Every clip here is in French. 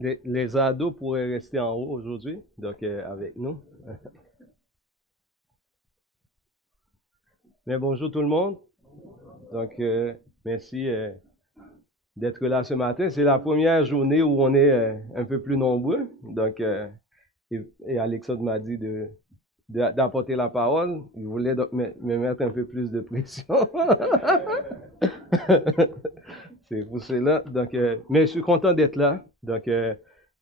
Les ados pourraient rester en haut aujourd'hui, donc avec nous. Mais bonjour tout le monde. Donc, merci d'être là ce matin. C'est la première journée où on est un peu plus nombreux. Donc, et Alexandre m'a dit d'apporter la parole. Il voulait donc me mettre un peu plus de pression. C'est pour cela. Donc, mais je suis content d'être là. Donc,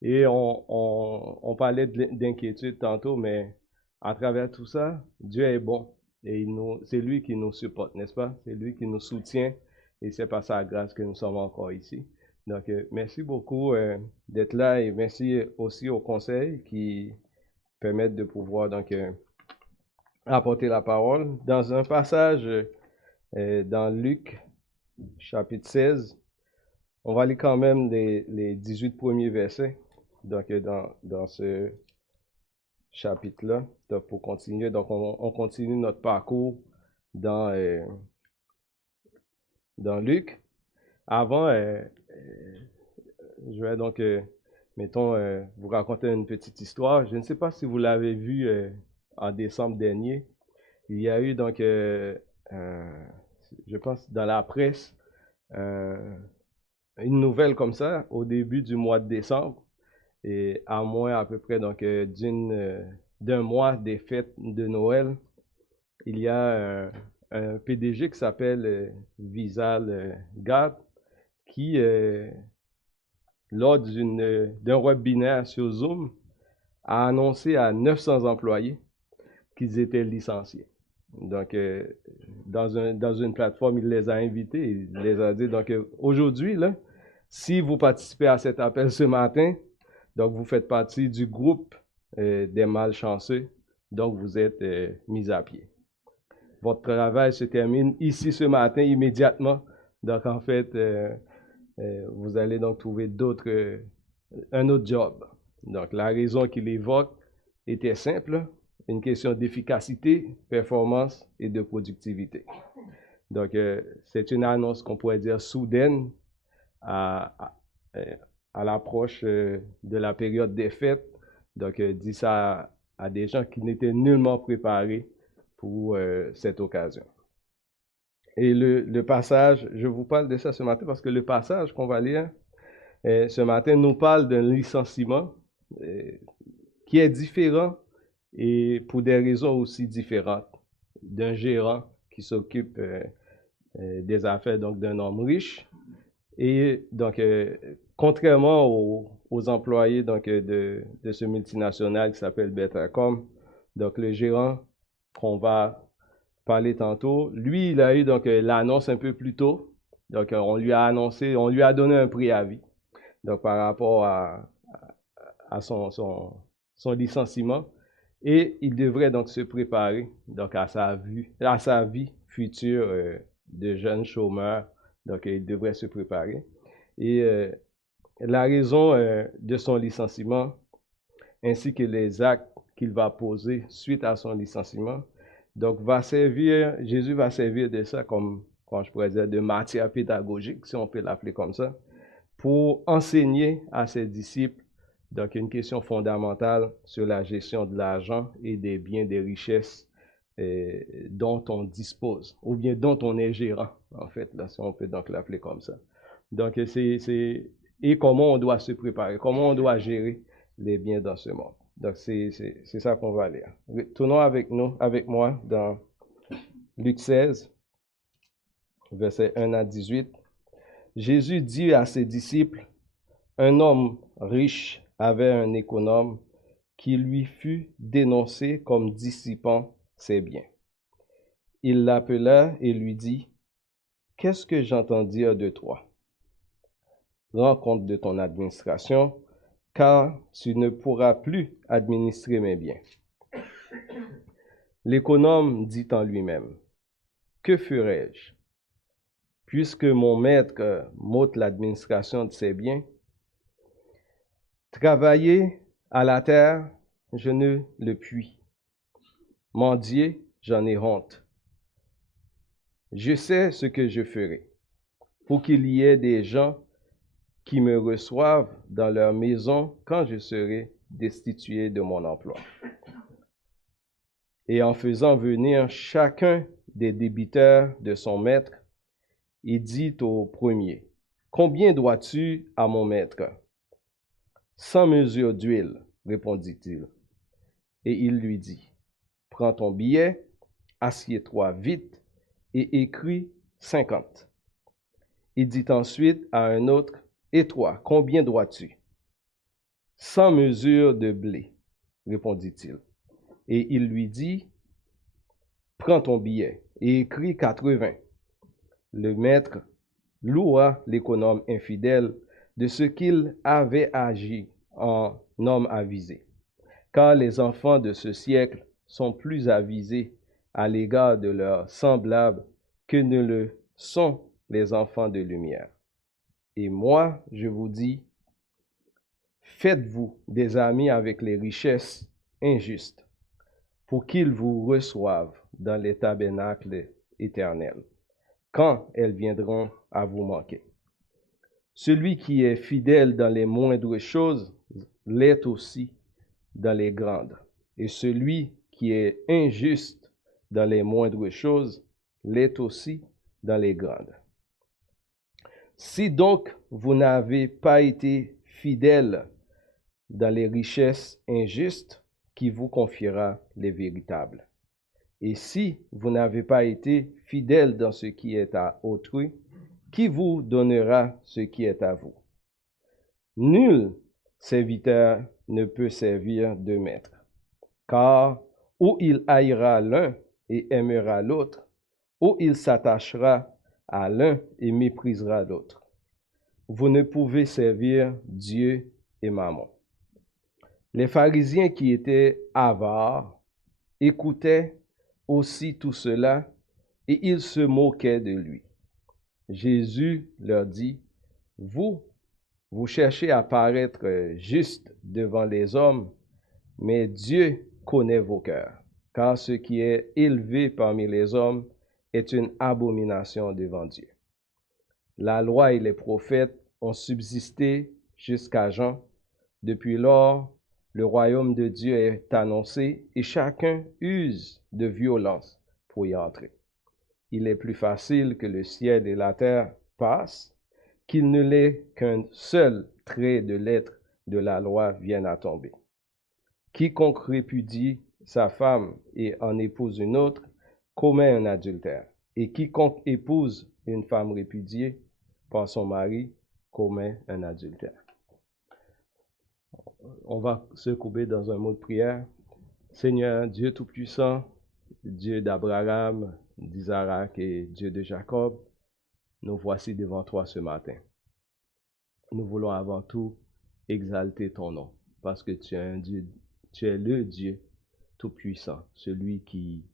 et on parlait d'inquiétude tantôt, mais à travers tout ça, Dieu est bon. Et c'est lui qui nous supporte, n'est-ce pas? C'est lui qui nous soutient. Et c'est par sa grâce que nous sommes encore ici. Donc, merci beaucoup d'être là et merci aussi au conseil qui permettent de pouvoir donc apporter la parole. Dans un passage dans Luc, chapitre 16, on va lire quand même les 18 premiers versets. Donc, dans ce chapitre-là, donc pour continuer, donc on continue notre parcours dans, dans Luc. Avant, je vais donc, mettons, vous raconter une petite histoire. Je ne sais pas si vous l'avez vu en décembre dernier. Il y a eu donc, je pense, dans la presse, une nouvelle comme ça au début du mois de décembre, et à moins à peu près donc d'un mois des fêtes de Noël, il y a un PDG qui s'appelle Vizal Gad qui, lors d'un webinaire sur Zoom, a annoncé à 900 employés qu'ils étaient licenciés. Donc, dans une plateforme, il les a invités, il les a dit, donc aujourd'hui, là, si vous participez à cet appel ce matin, donc vous faites partie du groupe des malchanceux, donc vous êtes mis à pied. Votre travail se termine ici ce matin immédiatement. Donc en fait, vous allez donc trouver un autre job. Donc la raison qu'il évoque était simple, une question d'efficacité, performance et de productivité. Donc c'est une annonce qu'on pourrait dire soudaine à l'approche de la période des fêtes. Donc dit ça à des gens qui n'étaient nullement préparés pour cette occasion. Et le passage, je vous parle de ça ce matin parce que le passage qu'on va lire ce matin nous parle d'un licenciement qui est différent et pour des raisons aussi différentes, d'un gérant qui s'occupe des affaires donc d'un homme riche. Et donc, contrairement aux employés donc, de ce multinational qui s'appelle Betacom, donc le gérant qu'on va parler tantôt, lui, il a eu donc l'annonce un peu plus tôt. Donc, on lui a annoncé, on lui a donné un préavis. Donc, par rapport à son licenciement. Et il devrait donc se préparer donc à sa vie future de jeune chômeur. Donc, il devrait se préparer. Et la raison de son licenciement, ainsi que les actes qu'il va poser suite à son licenciement, donc Jésus va servir de ça comme je pourrais dire, de matière pédagogique, si on peut l'appeler comme ça, pour enseigner à ses disciples donc une question fondamentale sur la gestion de l'argent et des biens, des richesses dont on dispose, ou bien dont on est gérant, en fait, là, si on peut donc l'appeler comme ça. Donc, et comment on doit se préparer, comment on doit gérer les biens dans ce monde. Donc, c'est ça qu'on va lire. Tournons avec moi, dans Luc 16, versets 1 à 18. Jésus dit à ses disciples, un homme riche avait un économe qui lui fut dénoncé comme dissipant ses biens. Il l'appela et lui dit, « Qu'est-ce que j'entends dire de toi? Rends compte de ton administration, car tu ne pourras plus administrer mes biens. » L'économe dit en lui-même, « Que ferai-je? Puisque mon maître m'ôte l'administration de ses biens, travailler à la terre, je ne le puis. Mendier, j'en ai honte. Je sais ce que je ferai pour qu'il y ait des gens qui me reçoivent dans leur maison quand je serai destitué de mon emploi. Et en faisant venir chacun des débiteurs de son maître, il dit au premier, « Combien dois-tu à mon maître? » « 100 mesures d'huile, répondit-il. Et il lui dit, « Prends ton billet, assieds-toi vite et écris 50. » Il dit ensuite à un autre, « Et toi, combien dois-tu? » « 100 mesures de blé, répondit-il. Et il lui dit, « Prends ton billet et écris 80. » Le maître loua l'économe infidèle de ce qu'il avait agi en homme avisé. Car les enfants de ce siècle sont plus avisés à l'égard de leurs semblables que ne le sont les enfants de lumière. Et moi, je vous dis, faites-vous des amis avec les richesses injustes, pour qu'ils vous reçoivent dans les tabernacles éternels, quand elles viendront à vous manquer. Celui qui est fidèle dans les moindres choses l'est aussi dans les grandes, et celui qui est injuste dans les moindres choses l'est aussi dans les grandes. Si donc vous n'avez pas été fidèle dans les richesses injustes, qui vous confiera les véritables? Et si vous n'avez pas été fidèle dans ce qui est à autrui, qui vous donnera ce qui est à vous? Nul serviteur ne peut servir deux maîtres, car ou il haïra l'un et aimera l'autre, ou il s'attachera à l'un et méprisera l'autre. Vous ne pouvez servir Dieu et Mammon. Les pharisiens qui étaient avares écoutaient aussi tout cela et ils se moquaient de lui. Jésus leur dit, « Vous cherchez à paraître juste devant les hommes, mais Dieu connaît vos cœurs, car ce qui est élevé parmi les hommes est une abomination devant Dieu. La loi et les prophètes ont subsisté jusqu'à Jean. Depuis lors, le royaume de Dieu est annoncé et chacun use de violence pour y entrer. Il est plus facile que le ciel et la terre passent, qu'il ne l'est qu'un seul trait de lettre de la loi vienne à tomber. Quiconque répudie sa femme et en épouse une autre commet un adultère, et quiconque épouse une femme répudiée par son mari commet un adultère. On va se courber dans un mot de prière. Seigneur, Dieu Tout-Puissant, Dieu d'Abraham, d'Isaac et Dieu de Jacob, nous voici devant toi ce matin. Nous voulons avant tout exalter ton nom, parce que tu es un Dieu, tu es le Dieu Tout-Puissant, celui qui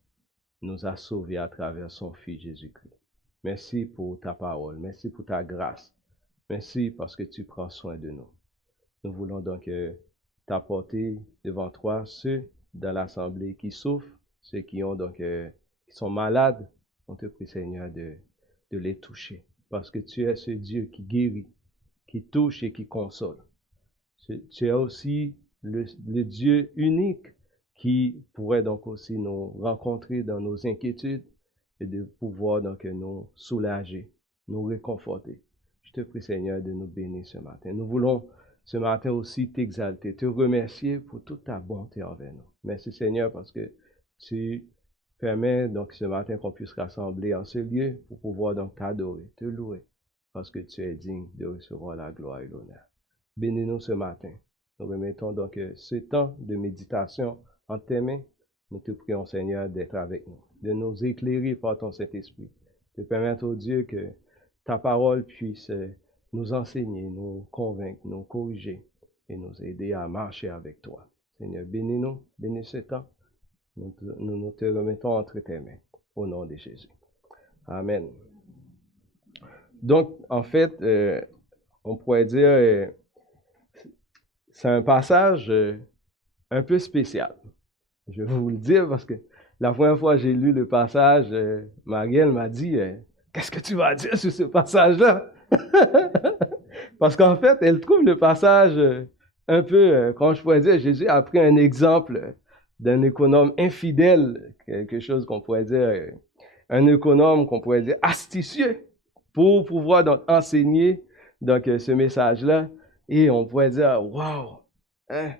nous a sauvés à travers son Fils Jésus-Christ. Merci pour ta parole, merci pour ta grâce, merci parce que tu prends soin de nous. Nous voulons donc t'apporter devant toi ceux dans l'assemblée qui souffrent, ceux qui sont malades. On te prie, Seigneur, de les toucher, parce que tu es ce Dieu qui guérit, qui touche et qui console. Tu es aussi le Dieu unique qui pourrait donc aussi nous rencontrer dans nos inquiétudes et de pouvoir donc nous soulager, nous réconforter. Je te prie, Seigneur, de nous bénir ce matin. Nous voulons ce matin aussi t'exalter, te remercier pour toute ta bonté envers nous. Merci, Seigneur, parce que tu permets donc ce matin qu'on puisse rassembler en ce lieu pour pouvoir donc t'adorer, te louer, parce que tu es digne de recevoir la gloire et l'honneur. Bénis-nous ce matin. Nous remettons donc ce temps de méditation en tes mains. Nous te prions, Seigneur, d'être avec nous, de nous éclairer par ton Saint-Esprit, de permettre, au Dieu, que ta parole puisse nous enseigner, nous convaincre, nous corriger et nous aider à marcher avec toi. Seigneur, bénis-nous, bénis ce temps. Nous te remettons entre tes mains, au nom de Jésus. Amen. Donc, en fait, on pourrait dire, c'est un passage un peu spécial. Je vais vous le dire parce que la première fois que j'ai lu le passage, Marielle m'a dit, qu'est-ce que tu vas dire sur ce passage-là? Parce qu'en fait, elle trouve le passage un peu, comment je pourrais dire, Jésus a pris un exemple d'un économe infidèle, quelque chose qu'on pourrait dire, un économe qu'on pourrait dire astucieux pour pouvoir donc enseigner donc ce message-là. Et on pourrait dire, waouh, hein,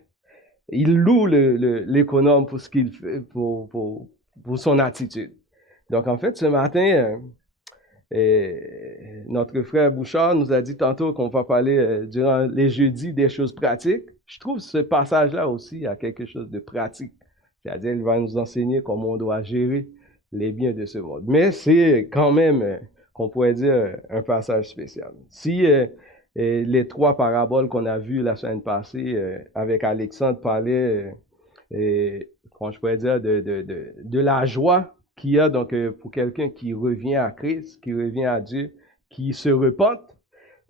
il loue l'économe pour ce qu'il fait, pour son attitude. Donc en fait, ce matin, notre frère Bouchard nous a dit tantôt qu'on va parler durant les jeudis des choses pratiques. Je trouve ce passage-là aussi a quelque chose de pratique. C'est-à-dire, il va nous enseigner comment on doit gérer les biens de ce monde. Mais c'est quand même, qu'on pourrait dire, un passage spécial. Si les trois paraboles qu'on a vues la semaine passée avec Alexandre parlaient, comment je pourrais dire, de la joie qu'il y a donc pour quelqu'un qui revient à Christ, qui revient à Dieu, qui se repente.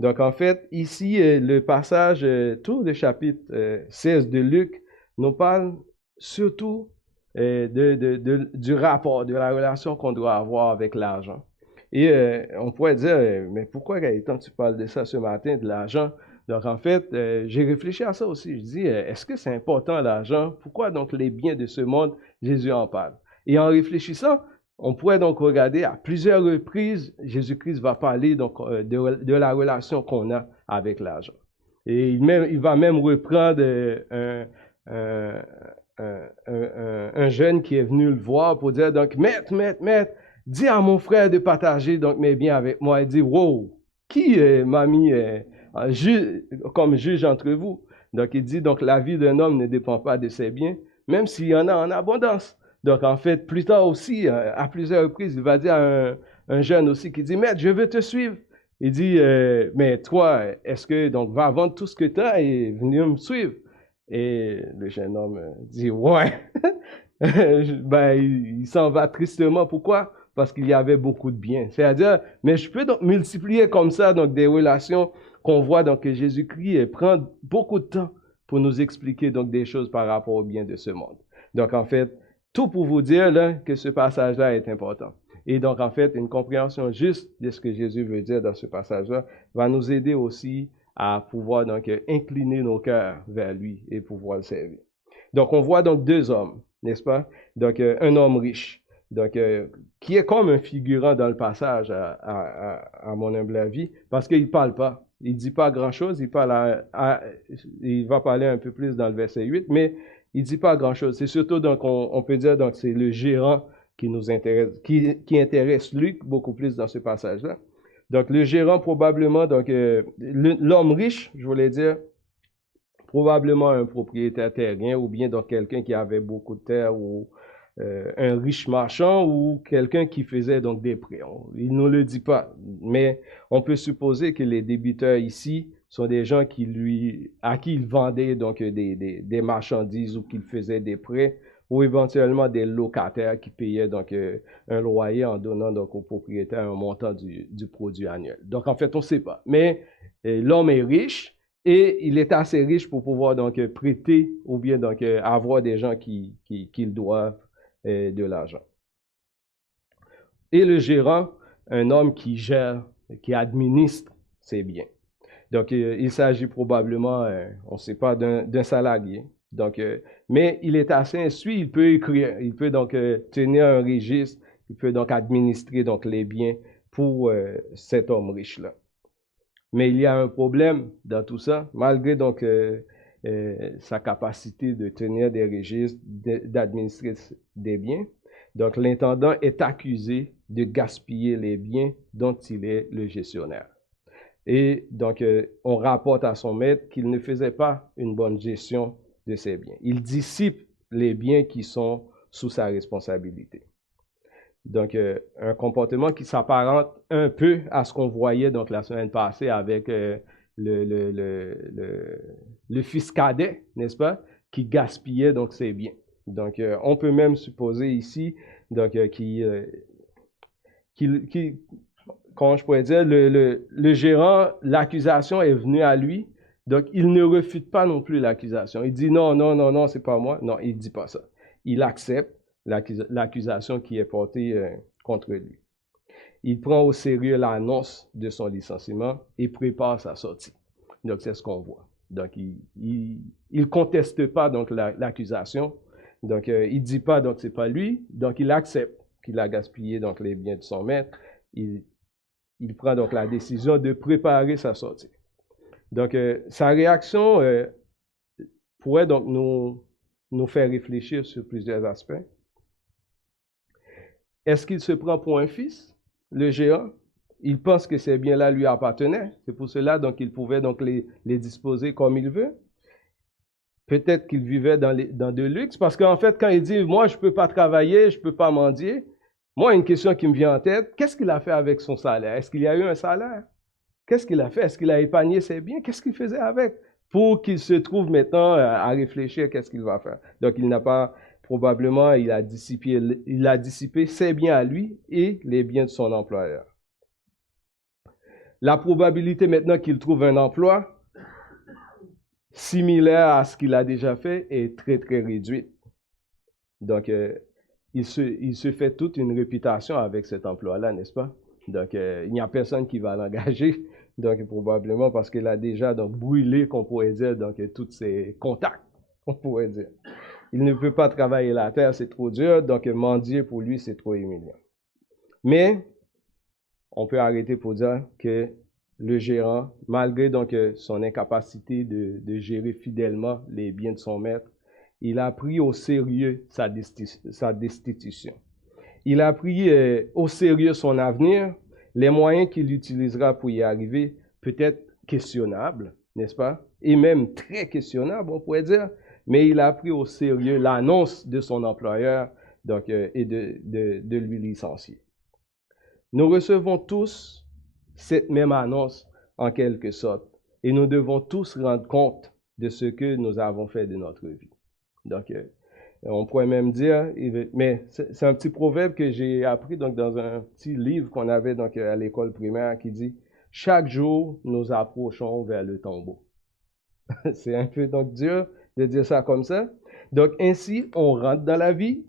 Donc en fait, ici, le passage, tout le chapitre 16 de Luc nous parle surtout du rapport, de la relation qu'on doit avoir avec l'argent. Et on pourrait dire, mais pourquoi Gaëtan, tu parles de ça ce matin, de l'argent? Donc en fait, j'ai réfléchi à ça aussi. Je dis, est-ce que c'est important l'argent? Pourquoi donc les biens de ce monde, Jésus en parle? Et en réfléchissant, on pourrait donc regarder à plusieurs reprises, Jésus-Christ va parler donc de la relation qu'on a avec l'argent. Et il va même reprendre un jeune qui est venu le voir pour dire donc, maître, dis à mon frère de partager donc mes biens avec moi. Il dit, wow, qui m'a mis comme juge entre vous? Donc il dit, donc la vie d'un homme ne dépend pas de ses biens, même s'il y en a en abondance. Donc, en fait, plus tard aussi, à plusieurs reprises, il va dire à un jeune aussi qui dit, maître, je veux te suivre. Il dit, mais toi, est-ce que, donc, va vendre tout ce que tu as et venir me suivre? Et le jeune homme dit, ouais. Ben, il s'en va tristement. Pourquoi? Parce qu'il y avait beaucoup de biens. C'est-à-dire, mais je peux donc multiplier comme ça, donc, des relations qu'on voit, donc, que Jésus-Christ prend beaucoup de temps pour nous expliquer, donc, des choses par rapport aux biens de ce monde. Donc, en fait, tout pour vous dire là, que ce passage-là est important. Et donc, en fait, une compréhension juste de ce que Jésus veut dire dans ce passage-là va nous aider aussi à pouvoir donc incliner nos cœurs vers lui et pouvoir le servir. Donc, on voit donc deux hommes, n'est-ce pas? Donc, un homme riche, donc, qui est comme un figurant dans le passage à mon humble avis, parce qu'il ne parle pas. Il ne dit pas grand-chose, il va parler un peu plus dans le verset 8, mais il ne dit pas grand-chose. C'est surtout, donc, on peut dire, donc, c'est le gérant qui nous intéresse, qui intéresse Luc beaucoup plus dans ce passage-là. Donc, le gérant, probablement, donc, l'homme riche, je voulais dire, probablement un propriétaire terrien ou bien donc quelqu'un qui avait beaucoup de terre ou un riche marchand ou quelqu'un qui faisait donc des prêts. Il ne le dit pas, mais on peut supposer que les débiteurs ici sont des gens à qui il vendait donc des marchandises ou qu'il faisait des prêts ou éventuellement des locataires qui payaient donc un loyer en donnant donc au propriétaire un montant du produit annuel. Donc en fait, on ne sait pas. Mais l'homme est riche et il est assez riche pour pouvoir donc prêter ou bien donc avoir des gens qui le doivent de l'argent. Et le gérant, un homme qui gère, qui administre ses biens. Donc, il s'agit probablement, on ne sait pas, d'un salarié. Donc, mais il est assez instruit, il peut écrire, il peut donc tenir un registre, il peut donc administrer donc les biens pour cet homme riche-là. Mais il y a un problème dans tout ça, malgré donc sa capacité de tenir des registres, d'administrer des biens. Donc, l'intendant est accusé de gaspiller les biens dont il est le gestionnaire. Et donc, on rapporte à son maître qu'il ne faisait pas une bonne gestion de ses biens. Il dissipe les biens qui sont sous sa responsabilité. Donc, un comportement qui s'apparente un peu à ce qu'on voyait donc la semaine passée avec le fils cadet, n'est-ce pas, qui gaspillait donc ses biens. Donc, on peut même supposer ici donc comment je pourrais dire, le gérant, l'accusation est venue à lui, donc il ne refute pas non plus l'accusation. Il dit non, c'est pas moi. Non, il ne dit pas ça. Il accepte l'accusation qui est portée contre lui. Il prend au sérieux l'annonce de son licenciement et prépare sa sortie. Donc, c'est ce qu'on voit. Donc, il conteste pas donc l'accusation. Donc, il dit pas donc c'est pas lui. Donc, il accepte qu'il a gaspillé donc les biens de son maître. Il prend donc la décision de préparer sa sortie. Donc, sa réaction pourrait donc nous faire réfléchir sur plusieurs aspects. Est-ce qu'il se prend pour un fils, le géant? Il pense que ces biens-là lui appartenaient. C'est pour cela donc qu'il pouvait donc les disposer comme il veut. Peut-être qu'il vivait dans de luxe, parce qu'en fait, quand il dit « moi, je ne peux pas travailler, je ne peux pas mendier », moi, une question qui me vient en tête, qu'est-ce qu'il a fait avec son salaire? Est-ce qu'il y a eu un salaire? Qu'est-ce qu'il a fait? Est-ce qu'il a épargné ses biens? Qu'est-ce qu'il faisait avec? Pour qu'il se trouve maintenant à réfléchir à qu'est-ce qu'il va faire. Donc, il n'a pas, probablement, il a dissipé ses biens à lui et les biens de son employeur. La probabilité maintenant qu'il trouve un emploi similaire à ce qu'il a déjà fait est très, très réduite. Donc, il se fait toute une réputation avec cet emploi-là, n'est-ce pas? Donc, il n'y a personne qui va l'engager. Donc, probablement parce qu'il a déjà donc, brûlé, qu'on pourrait dire, donc, tous ses contacts, on pourrait dire. Il ne peut pas travailler la terre, c'est trop dur. Donc, mendier pour lui, c'est trop humiliant. Mais, on peut arrêter pour dire que le gérant, malgré donc son incapacité de gérer fidèlement les biens de son maître, il a pris au sérieux sa destitution. Il a pris au sérieux son avenir, les moyens qu'il utilisera pour y arriver, peut-être questionnables, n'est-ce pas? Et même très questionnables, on pourrait dire, mais il a pris au sérieux l'annonce de son employeur donc, et de lui licencier. Nous recevons tous cette même annonce en quelque sorte et nous devons tous rendre compte de ce que nous avons fait de notre vie. Donc, on pourrait même dire, mais c'est un petit proverbe que j'ai appris donc, dans un petit livre qu'on avait donc, à l'école primaire qui dit « Chaque jour, nous approchons vers le tombeau. » C'est un peu donc dur de dire ça comme ça. Donc, ainsi, on rentre dans la vie.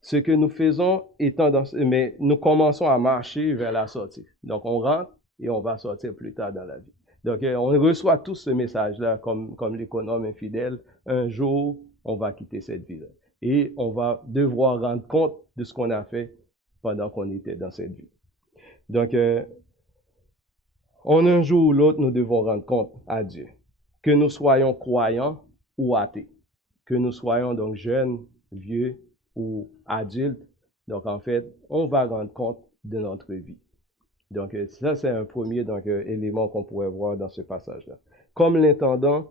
Ce que nous faisons étant mais nous commençons à marcher vers la sortie. Donc, on rentre et on va sortir plus tard dans la vie. Donc, on reçoit tous ce message-là comme l'économe infidèle. Un jour, on va quitter cette vie-là. Et on va devoir rendre compte de ce qu'on a fait pendant qu'on était dans cette vie. Donc, en un jour ou l'autre, nous devons rendre compte à Dieu. Que nous soyons croyants ou athées. Que nous soyons donc jeunes, vieux ou adultes. Donc, en fait, on va rendre compte de notre vie. Donc, ça, c'est un premier donc, élément qu'on pourrait voir dans ce passage-là. Comme l'intendant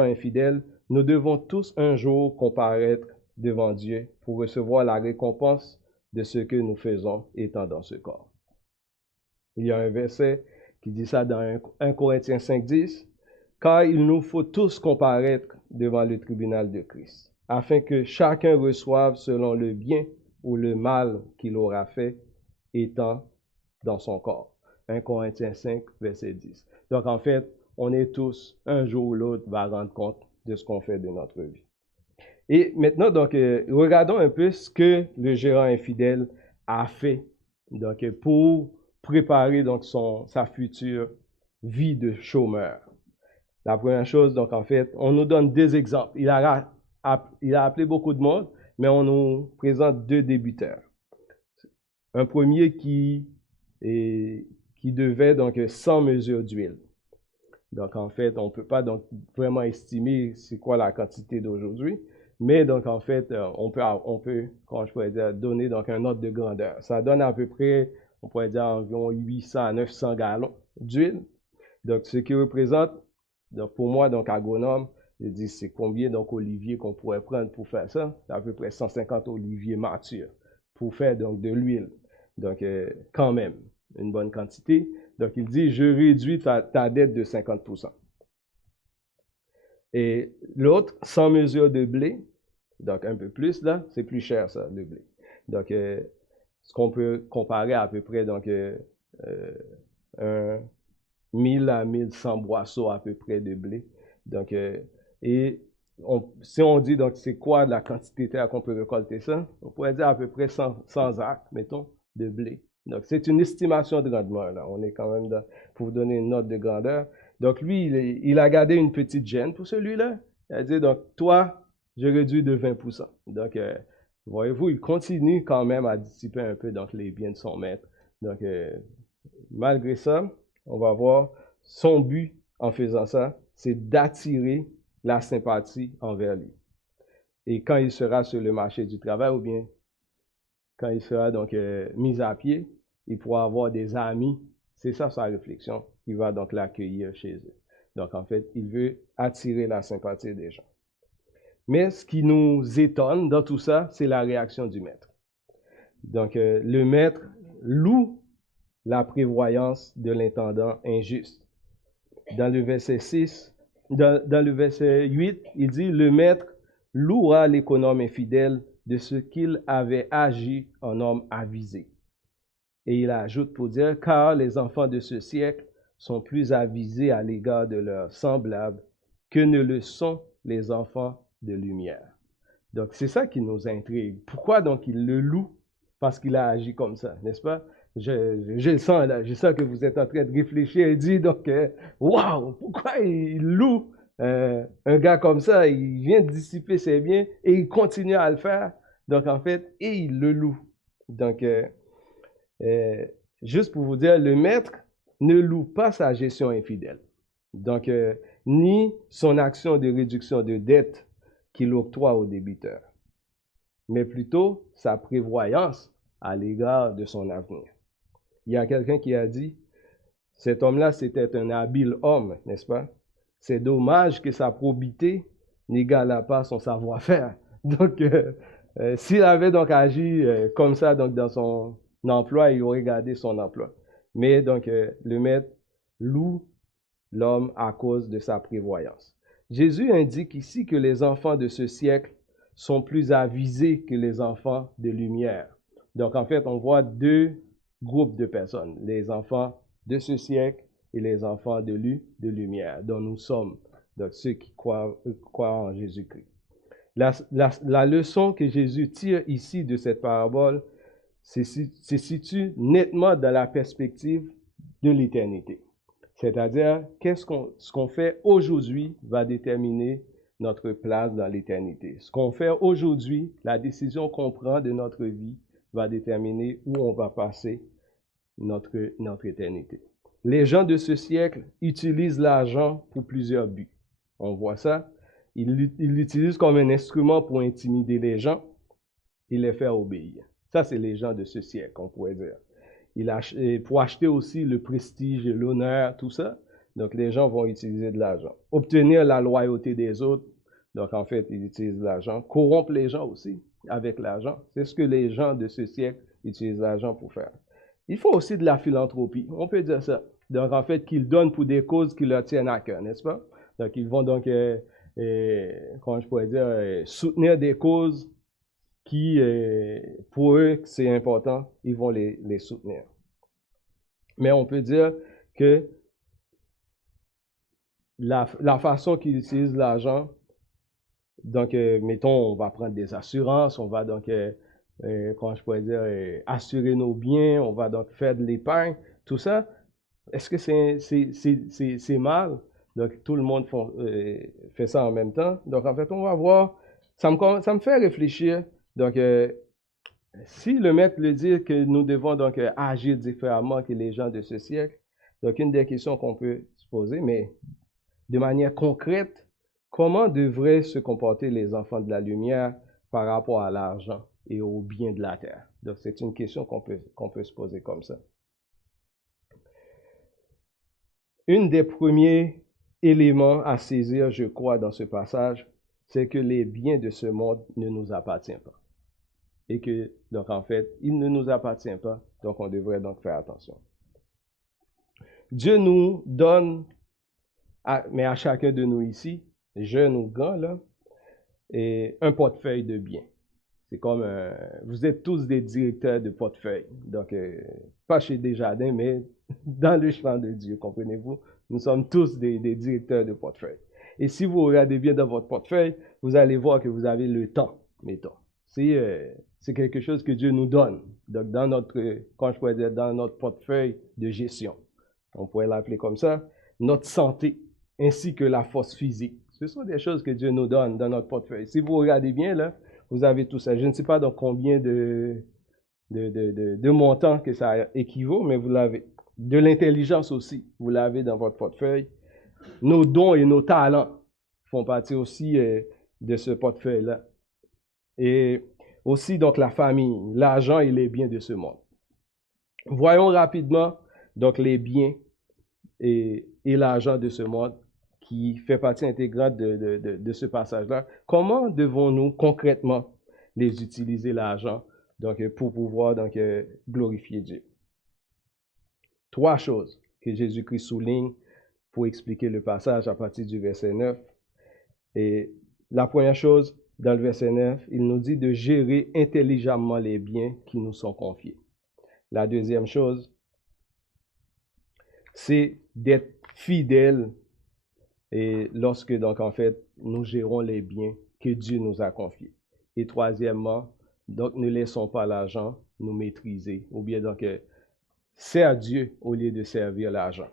infidèle, nous devons tous un jour comparaître devant Dieu pour recevoir la récompense de ce que nous faisons étant dans ce corps. Il y a un verset qui dit ça dans 1 Corinthiens 5:10, « Car il nous faut tous comparaître devant le tribunal de Christ, afin que chacun reçoive selon le bien ou le mal qu'il aura fait étant dans son corps. » 1 Corinthiens 5, verset 10. Donc, en fait, on est tous, un jour ou l'autre, va rendre compte de ce qu'on fait de notre vie. Et maintenant, donc, regardons un peu ce que le gérant infidèle a fait donc, pour préparer donc, sa future vie de chômeur. La première chose, donc, en fait, on nous donne deux exemples. Il a appelé beaucoup de monde, mais on nous présente deux débiteurs. Un premier qui devait donc 100 mesures d'huile. Donc, en fait, on ne peut pas donc vraiment estimer c'est quoi la quantité d'aujourd'hui, mais donc, en fait, on peut, comment je pourrais dire, donner donc un ordre de grandeur. Ça donne à peu près, on pourrait dire, environ 800 à 900 gallons d'huile. Donc, ce qui représente, donc pour moi, donc agronome, je dis c'est combien donc oliviers qu'on pourrait prendre pour faire ça? C'est à peu près 150 oliviers matures pour faire donc de l'huile. Donc, quand même, une bonne quantité. Donc, il dit, je réduis ta dette de 50%. Et l'autre, 100 mesures de blé, donc un peu plus là, c'est plus cher ça, le blé. Donc, ce qu'on peut comparer à peu près, donc, 1000 à 1100 boisseaux à peu près de blé. Donc, si on dit, donc, c'est quoi la quantité de terre qu'on peut récolter ça? On pourrait dire à peu près 100 acres, mettons, de blé. Donc, c'est une estimation de rendement, là. On est quand même pour vous donner une note de grandeur. Donc lui, il a gardé une petite gêne pour celui-là. Il a dit, donc toi, je réduis de 20%. Donc, voyez-vous, il continue quand même à dissiper un peu donc, les biens de son maître. Donc, malgré ça, on va voir son but en faisant ça, c'est d'attirer la sympathie envers lui. Et quand il sera sur le marché du travail ou bien quand il sera donc mis à pied, il pourra avoir des amis. C'est ça sa réflexion. Il va donc l'accueillir chez eux. Donc en fait, il veut attirer la sympathie des gens. Mais ce qui nous étonne dans tout ça, c'est la réaction du maître. Donc le maître loue la prévoyance de l'intendant injuste. Dans le verset 6, dans le verset 8, il dit, le maître louera l'économe infidèle de ce qu'il avait agi en homme avisé. Et il ajoute pour dire, car les enfants de ce siècle sont plus avisés à l'égard de leurs semblables que ne le sont les enfants de lumière. Donc, c'est ça qui nous intrigue. Pourquoi donc il le loue? Parce qu'il a agi comme ça, n'est-ce pas? Je le sens là, je sens que vous êtes en train de réfléchir et dire donc, waouh, pourquoi il loue un gars comme ça? Il vient de dissiper ses biens et il continue à le faire. Donc, en fait, et il le loue. Donc, juste pour vous dire, le maître ne loue pas sa gestion infidèle. Donc, ni son action de réduction de dette qu'il octroie aux débiteurs, mais plutôt sa prévoyance à l'égard de son avenir. Il y a quelqu'un qui a dit, cet homme-là, c'était un habile homme, n'est-ce pas? C'est dommage que sa probité n'égale pas son savoir-faire. Donc, s'il avait donc agi comme ça donc dans son emploi, il aurait gardé son emploi. Mais donc, le maître loue l'homme à cause de sa prévoyance. Jésus indique ici que les enfants de ce siècle sont plus avisés que les enfants de lumière. Donc, en fait, on voit deux groupes de personnes, les enfants de ce siècle et les enfants de lumière, dont nous sommes, donc ceux qui croient en Jésus-Christ. La leçon que Jésus tire ici de cette parabole se situe nettement dans la perspective de l'éternité. C'est-à-dire, ce qu'on fait aujourd'hui va déterminer notre place dans l'éternité. Ce qu'on fait aujourd'hui, la décision qu'on prend de notre vie va déterminer où on va passer notre éternité. Les gens de ce siècle utilisent l'argent pour plusieurs buts. On voit ça. Ils l'utilisent comme un instrument pour intimider les gens et les faire obéir. Ça, c'est les gens de ce siècle, on pourrait dire. Pour acheter aussi le prestige et l'honneur, tout ça. Donc, les gens vont utiliser de l'argent. Obtenir la loyauté des autres. Donc, en fait, ils utilisent l'argent. Corrompre les gens aussi avec l'argent. C'est ce que les gens de ce siècle utilisent l'argent pour faire. Il faut aussi de la philanthropie. On peut dire ça. Donc, en fait, qu'ils donnent pour des causes qui leur tiennent à cœur, n'est-ce pas? Donc, ils vont donc, comment je pourrais dire, soutenir des causes qui, pour eux, c'est important, ils vont les soutenir. Mais on peut dire que la façon qu'ils utilisent l'argent, donc, mettons, on va prendre des assurances, on va donc, comment je pourrais dire, assurer nos biens, on va donc faire de l'épargne, tout ça, est-ce que c'est mal? Donc, tout le monde fait ça en même temps. Donc, en fait, on va voir, ça me fait réfléchir. Donc, si le maître le dit que nous devons donc agir différemment que les gens de ce siècle, donc une des questions qu'on peut se poser, mais de manière concrète, comment devraient se comporter les enfants de la lumière par rapport à l'argent et aux biens de la terre? Donc, c'est une question qu'on peut se poser comme ça. Un des premiers éléments à saisir, je crois, dans ce passage, c'est que les biens de ce monde ne nous appartiennent pas. Et que, donc, en fait, il ne nous appartient pas, donc on devrait donc faire attention. Dieu nous donne, mais à chacun de nous ici, jeunes ou grands, là, et un portefeuille de biens. C'est comme, vous êtes tous des directeurs de portefeuille. Donc, pas chez Desjardins, mais dans le champ de Dieu, comprenez-vous? Nous sommes tous des directeurs de portefeuille. Et si vous regardez bien dans votre portefeuille, vous allez voir que vous avez le temps, mettons. C'est quelque chose que Dieu nous donne. Donc, quand je pourrais dire, dans notre portefeuille de gestion, on pourrait l'appeler comme ça, notre santé, ainsi que la force physique. Ce sont des choses que Dieu nous donne dans notre portefeuille. Si vous regardez bien, là, vous avez tout ça. Je ne sais pas dans combien de montants que ça équivaut, mais vous l'avez. De l'intelligence aussi, vous l'avez dans votre portefeuille. Nos dons et nos talents font partie aussi de ce portefeuille-là. Et aussi, donc, la famille, l'argent et les biens de ce monde. Voyons rapidement, donc, les biens et l'argent de ce monde qui fait partie intégrante de ce passage-là. Comment devons-nous concrètement les utiliser, l'argent, donc, pour pouvoir donc, glorifier Dieu? 3 choses que Jésus-Christ souligne pour expliquer le passage à partir du verset 9. Et la première chose, dans le verset 9, il nous dit de gérer intelligemment les biens qui nous sont confiés. La deuxième chose, c'est d'être fidèle et lorsque, donc, en fait, nous gérons les biens que Dieu nous a confiés. Et troisièmement, donc, ne laissons pas l'argent nous maîtriser, ou bien, donc, sers Dieu au lieu de servir l'argent.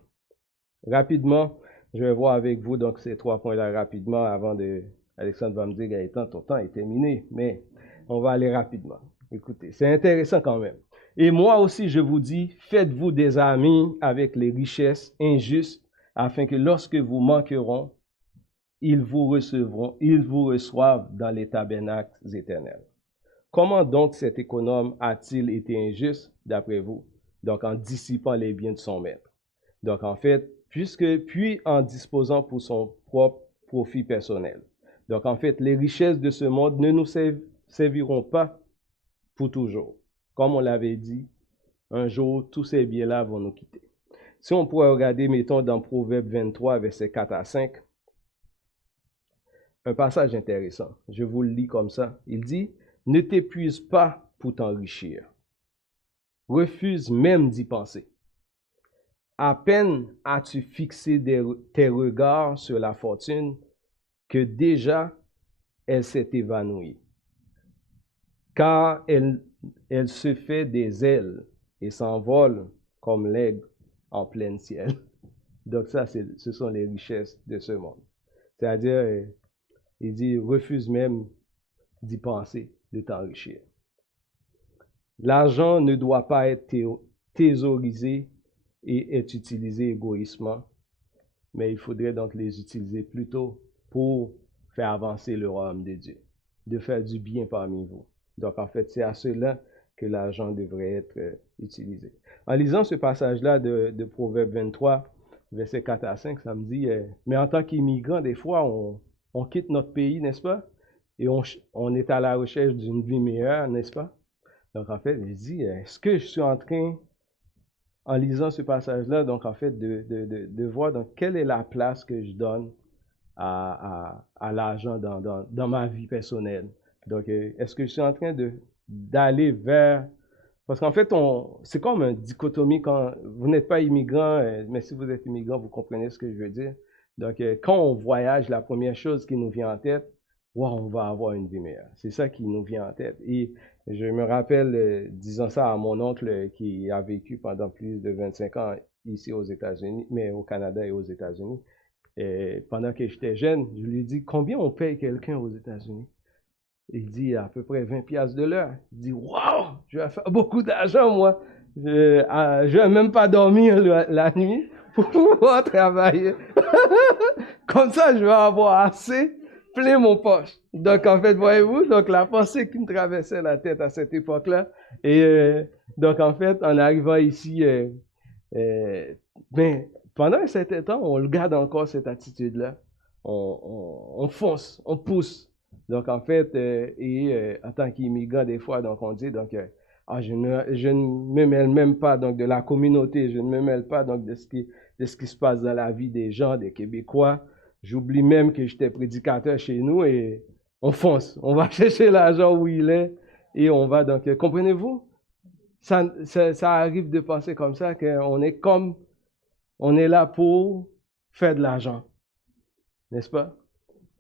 Rapidement, je vais voir avec vous, donc, ces 3 points-là rapidement avant de... Alexandre va me dire, Gaëtan, ton temps est terminé, mais on va aller rapidement. Écoutez, c'est intéressant quand même. Et moi aussi, je vous dis, faites-vous des amis avec les richesses injustes, afin que lorsque vous manqueront, ils vous reçoivent dans les tabernacles éternels. Comment donc cet économe a-t-il été injuste, d'après vous? Donc, en dissipant les biens de son maître. Donc, en fait, puis en disposant pour son propre profit personnel. Donc, en fait, les richesses de ce monde ne nous serviront pas pour toujours. Comme on l'avait dit, un jour, tous ces biens-là vont nous quitter. Si on pourrait regarder, mettons, dans Proverbe 23, versets 4 à 5, un passage intéressant. Je vous le lis comme ça. Il dit, « Ne t'épuise pas pour t'enrichir. Refuse même d'y penser. À peine as-tu fixé tes regards sur la fortune que déjà elle s'est évanouie. Car elle se fait des ailes et s'envole comme l'aigle en plein ciel. » Donc ça, ce sont les richesses de ce monde. C'est-à-dire, il dit, refuse même d'y penser, de t'enrichir. L'argent ne doit pas être thésaurisé et être utilisé égoïstement, mais il faudrait donc les utiliser plutôt pour faire avancer le royaume de Dieu, de faire du bien parmi vous. Donc, en fait, c'est à cela que l'argent devrait être utilisé. En lisant ce passage-là de Proverbe 23, versets 4 à 5, ça me dit, mais en tant qu'immigrant, des fois, on quitte notre pays, n'est-ce pas? Et on est à la recherche d'une vie meilleure, n'est-ce pas? Donc, en fait, il dit, est-ce que je suis en train, en lisant ce passage-là, donc, en fait, de voir donc, quelle est la place que je donne à l'argent dans ma vie personnelle. Donc, est-ce que je suis en train d'aller vers... Parce qu'en fait, c'est comme une dichotomie quand vous n'êtes pas immigrant, mais si vous êtes immigrant, vous comprenez ce que je veux dire. Donc, quand on voyage, la première chose qui nous vient en tête, wow, on va avoir une vie meilleure. C'est ça qui nous vient en tête. Et je me rappelle, disant ça à mon oncle qui a vécu pendant plus de 25 ans ici aux États-Unis, mais au Canada et aux États-Unis. Et pendant que j'étais jeune, je lui ai dit, combien on paye quelqu'un aux États-Unis? Il dit à peu près 20 piastres de l'heure. Il dit, waouh, je vais faire beaucoup d'argent, moi. Je vais même pas dormir la nuit pour pouvoir travailler. Comme ça, je vais avoir assez plein mon poche. Donc, en fait, voyez-vous, donc la pensée qui me traversait la tête à cette époque-là. Et donc, en fait, en arrivant ici, ben, pendant un certain temps, on le garde encore cette attitude-là. On fonce, on pousse. Donc, en fait, en tant qu'immigrant, des fois, donc on dit, donc, je ne me mêle même pas donc, de la communauté, je ne me mêle pas donc, de ce qui se passe dans la vie des gens, des Québécois. J'oublie même que j'étais prédicateur chez nous et on fonce. On va chercher l'argent où il est et on va donc, comprenez-vous? Ça arrive de penser comme ça qu'on est comme, on est là pour faire de l'argent. N'est-ce pas?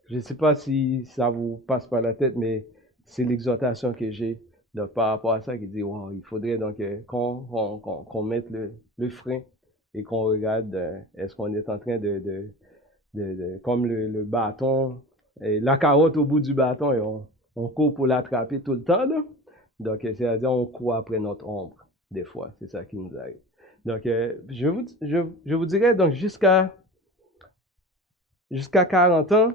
Je ne sais pas si ça vous passe par la tête, mais c'est l'exhortation que j'ai par rapport à ça qui dit, wow, il faudrait donc qu'on mette le frein et qu'on regarde, est-ce qu'on est en train comme le bâton, et la carotte au bout du bâton, et on court pour l'attraper tout le temps, là. Donc, c'est-à-dire, on court après notre ombre, des fois. C'est ça qui nous arrive. Donc, je vous dirais, donc, jusqu'à 40 ans,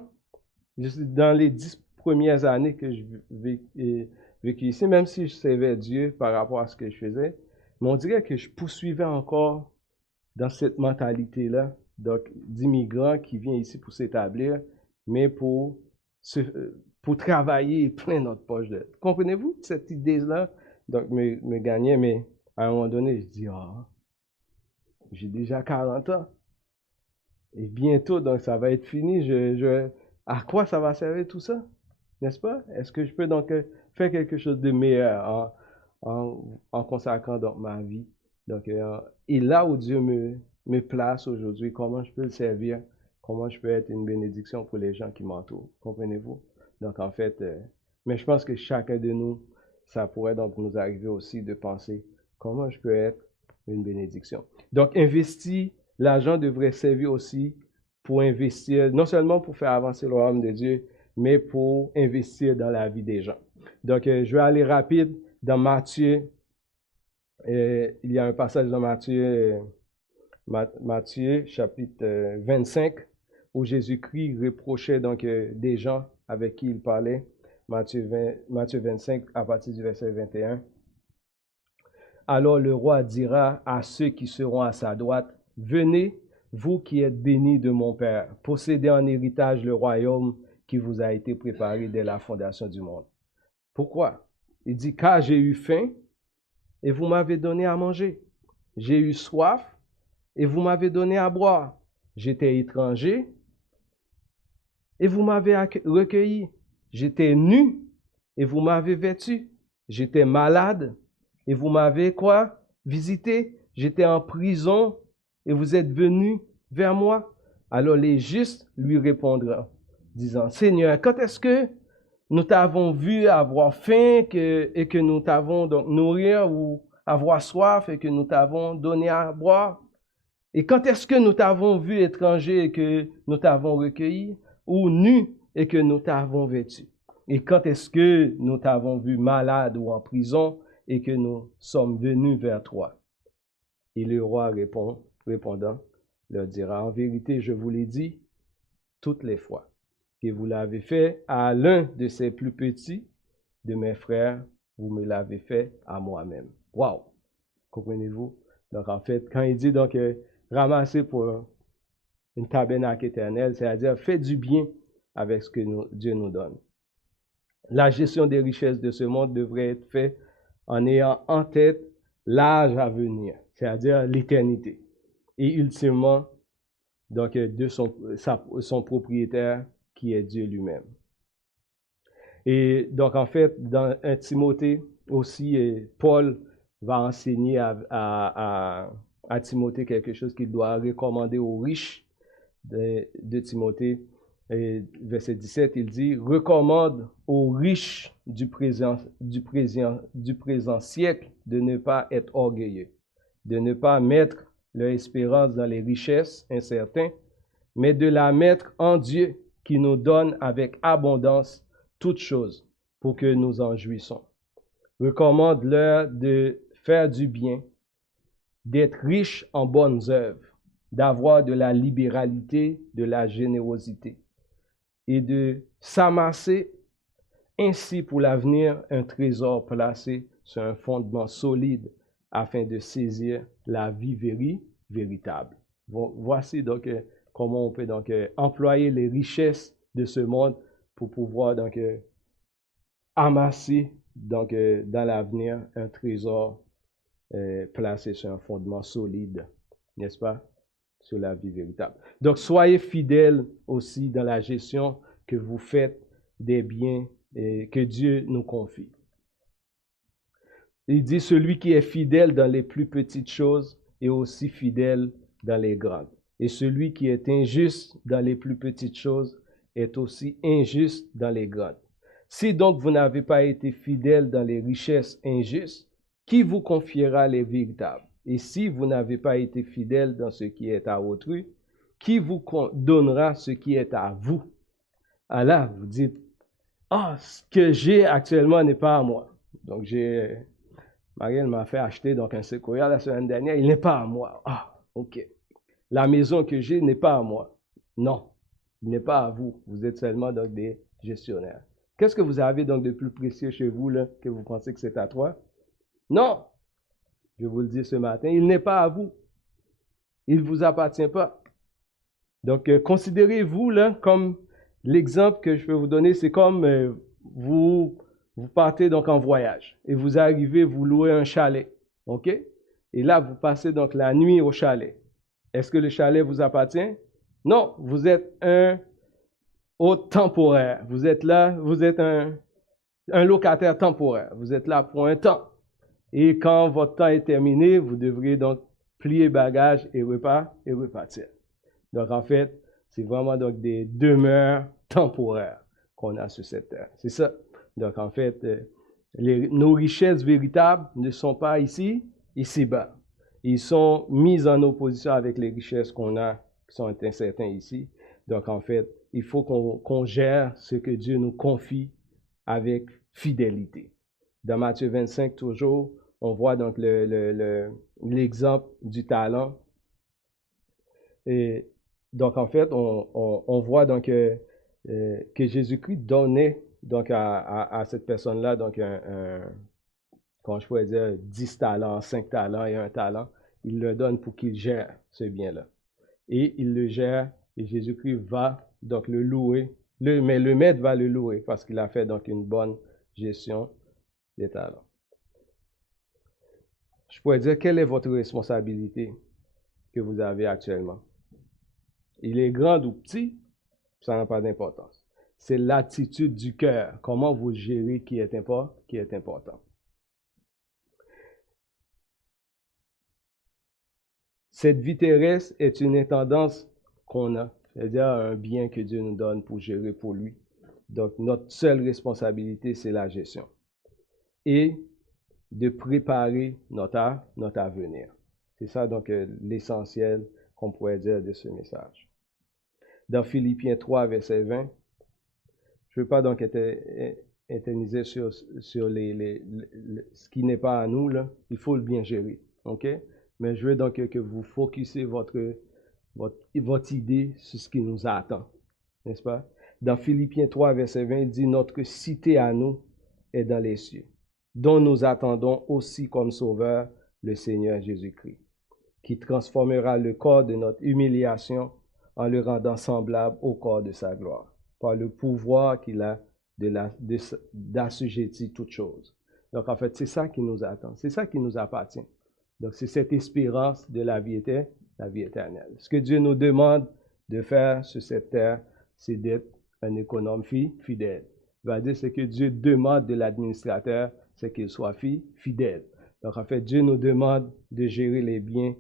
dans les 10 premières années que je vécu ici, même si je servais Dieu par rapport à ce que je faisais, mais on dirait que je poursuivais encore dans cette mentalité-là, donc d'immigrants qui viennent ici pour s'établir, mais pour travailler et plein notre poche de. Comprenez-vous cette idée-là? Donc, me gagner, mais à un moment donné, je dis, j'ai déjà 40 ans. Et bientôt, donc, ça va être fini. À quoi ça va servir tout ça? N'est-ce pas? Est-ce que je peux donc faire quelque chose de meilleur en consacrant donc ma vie? Donc, et là où Dieu me place aujourd'hui, comment je peux le servir? Comment je peux être une bénédiction pour les gens qui m'entourent? Comprenez-vous? Donc, en fait, mais je pense que chacun de nous, ça pourrait donc nous arriver aussi de penser comment je peux être une bénédiction. Donc, l'argent devrait servir aussi pour investir, non seulement pour faire avancer le royaume de Dieu, mais pour investir dans la vie des gens. Donc, je vais aller rapide dans Matthieu. Il y a un passage dans Matthieu chapitre 25, où Jésus-Christ reprochait donc des gens avec qui il parlait. Matthieu 25, à partir du verset 21. Alors le roi dira à ceux qui seront à sa droite, « Venez, vous qui êtes bénis de mon Père, possédez en héritage le royaume qui vous a été préparé dès la fondation du monde. » Pourquoi? Il dit, « Car j'ai eu faim et vous m'avez donné à manger. J'ai eu soif et vous m'avez donné à boire. J'étais étranger et vous m'avez recueilli. J'étais nu et vous m'avez vêtu. J'étais malade et vous m'avez quoi? Visité. J'étais en prison et vous êtes venus vers moi. » Alors les justes lui répondront, disant, « Seigneur, quand est-ce que nous t'avons vu avoir faim et que nous t'avons donc nourrir ou avoir soif et que nous t'avons donné à boire? Et quand est-ce que nous t'avons vu étranger et que nous t'avons recueilli, ou nu et que nous t'avons vêtu? Et quand est-ce que nous t'avons vu malade ou en prison et que nous sommes venus vers toi? » Et le roi répondant, leur dira, « En vérité, je vous l'ai dit toutes les fois que vous l'avez fait à l'un de ces plus petits de mes frères, vous me l'avez fait à moi-même. » Wow! Comprenez-vous? Donc, en fait, quand il dit donc ramasser pour une tabernacle éternelle, c'est-à-dire faire du bien avec ce que Dieu nous donne. La gestion des richesses de ce monde devrait être faite en ayant en tête l'âge à venir, c'est-à-dire l'éternité. Et ultimement, donc, de son propriétaire qui est Dieu lui-même. Et donc, en fait, dans 1 Timothée aussi, Paul va enseigner à Timothée quelque chose qu'il doit recommander aux riches de Timothée. Et verset 17, il dit, « Recommande aux riches du présent siècle de ne pas être orgueilleux, de ne pas mettre leur espérance dans les richesses incertaines, mais de la mettre en Dieu qui nous donne avec abondance toutes choses pour que nous en jouissons. Recommande-leur de faire du bien, d'être riches en bonnes œuvres, d'avoir de la libéralité, de la générosité et de s'amasser ainsi pour l'avenir un trésor placé sur un fondement solide afin de saisir la vie véritable. » Voici donc comment on peut donc employer les richesses de ce monde pour pouvoir donc amasser donc dans l'avenir un trésor placé sur un fondement solide, n'est-ce pas, sur la vie véritable. Donc soyez fidèles aussi dans la gestion que vous faites des biens que Dieu nous confie. Il dit, celui qui est fidèle dans les plus petites choses est aussi fidèle dans les grandes. Et celui qui est injuste dans les plus petites choses est aussi injuste dans les grandes. Si donc vous n'avez pas été fidèle dans les richesses injustes, qui vous confiera les véritables? Et si vous n'avez pas été fidèle dans ce qui est à autrui, qui vous donnera ce qui est à vous? Ah là, vous dites, ah, ce que j'ai actuellement n'est pas à moi. Donc, Marielle m'a fait acheter donc un séquoia la semaine dernière, il n'est pas à moi. Ah, ok. La maison que j'ai n'est pas à moi. Non, il n'est pas à vous. Vous êtes seulement donc des gestionnaires. Qu'est-ce que vous avez donc de plus précieux chez vous là, que vous pensez que c'est à toi? Non, je vous le dis ce matin, il n'est pas à vous. Il ne vous appartient pas. Donc, considérez-vous là comme l'exemple que je peux vous donner, c'est comme vous partez donc en voyage et vous arrivez, vous louez un chalet, ok? Et là, vous passez donc la nuit au chalet. Est-ce que le chalet vous appartient? Non, vous êtes un hôte temporaire. Vous êtes là, vous êtes un locataire temporaire. Vous êtes là pour un temps. Et quand votre temps est terminé, vous devrez donc plier bagages et repartir. Donc, en fait, c'est vraiment donc des demeures temporaires qu'on a sur cette terre. C'est ça. Donc, en fait, nos richesses véritables ne sont pas ici-bas. Ils sont mis en opposition avec les richesses qu'on a, qui sont incertaines ici. Donc, en fait, il faut qu'on gère ce que Dieu nous confie avec fidélité. Dans Matthieu 25, toujours, on voit donc l'exemple du talent. Et donc, en fait, on voit donc que Jésus-Christ donnait donc à cette personne-là donc comment je pourrais dire, 10 talents, 5 talents et 1 talent. Il le donne pour qu'il gère ce bien-là. Et il le gère et Jésus-Christ va donc le louer. Mais le maître va le louer parce qu'il a fait donc une bonne gestion des talents. Je pourrais dire, quelle est votre responsabilité que vous avez actuellement? Il est grand ou petit, ça n'a pas d'importance. C'est l'attitude du cœur, comment vous gérez qui est important. Cette vie terrestre est une intendance qu'on a, c'est-à-dire un bien que Dieu nous donne pour gérer pour lui. Donc, notre seule responsabilité, c'est la gestion. Et de préparer notre avenir. C'est ça donc l'essentiel qu'on pourrait dire de ce message. Dans Philippiens 3, verset 20, je ne veux pas donc éterniser sur ce qui n'est pas à nous, là. Il faut le bien gérer, ok? Mais je veux donc que vous focussiez votre idée sur ce qui nous attend, n'est-ce pas? Dans Philippiens 3, verset 20, il dit « Notre cité à nous est dans les cieux, dont nous attendons aussi comme sauveur le Seigneur Jésus-Christ, qui transformera le corps de notre humiliation en le rendant semblable au corps de sa gloire, par le pouvoir qu'il a d'assujettir toutes choses. » Donc, en fait, c'est ça qui nous attend, c'est ça qui nous appartient. Donc, c'est cette espérance de la vie éternelle. Ce que Dieu nous demande de faire sur cette terre, c'est d'être un économe fidèle. Il va dire ce que Dieu demande de l'administrateur, c'est qu'il soit fidèle. Donc, en fait, Dieu nous demande de gérer les biens